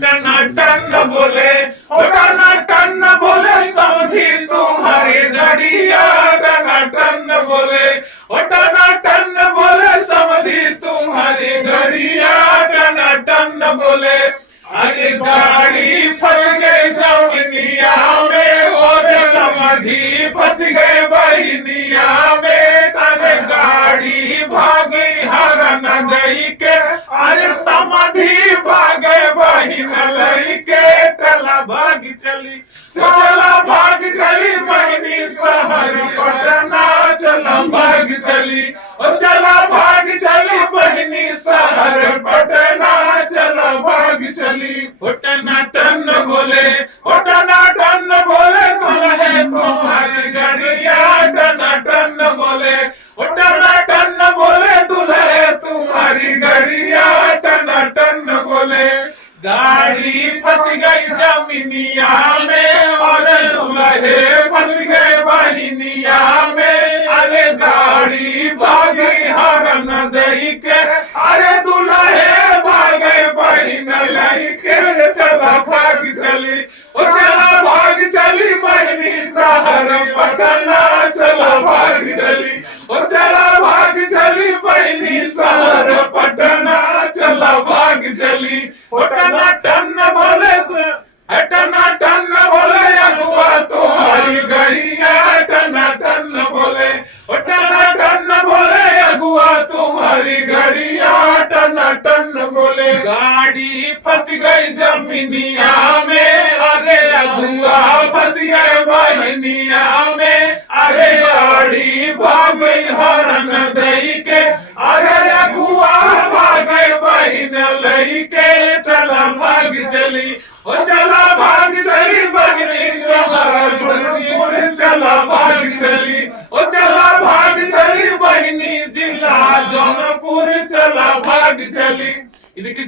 Ton बोले ton बोले समधी तुम्हारी गड़िया टन बोले टन बोले समधी तुम्हारी गड़िया टन बोले अरे गाड़ी फंस गई जौनिया में और समधी फंस गए बहनिया में अरे गाड़ी भागी हरन गई के अरे समधी भागे बहन लई के चला भाग चली बहनी शहर पटना चला भाग चली और चला भाग चली बहनी शहर पटना चला भाग चली टन बोले सलहे तुम्हारी गड़िया टन बोले टन बोले दुल्हे तुम्हारी गड़िया टन बोले गाड़ी फंस गई जमीनिया में और दुल्हे फंस गए बहनिया में अरे गाड़ी भागी हरन दई के अरे दुल्हे भागे बहन लई के चला भाग चली चला भाग चली बहनी शहर पटना चला भाग चली चला भाग चली बहनी शहर पटना चला भाग चली टन बोले अगुआ तुम्हारी गड़िया टन बोले टन बोले अगुआ तुम्हारी गड़िया टन बोले गाड़ी फंस गई जमीनिया में अरे अगुआ फंस गए बहनिया में अरे गाड़ी भाग गई हरन दई के अरे अगुआ भाग गए बहन लई के चला भाग चली चला भाग चली बहनी जौनपुर चला भाग चली चला भाग चली बहनी जिला जौनपुर चला भाग चली।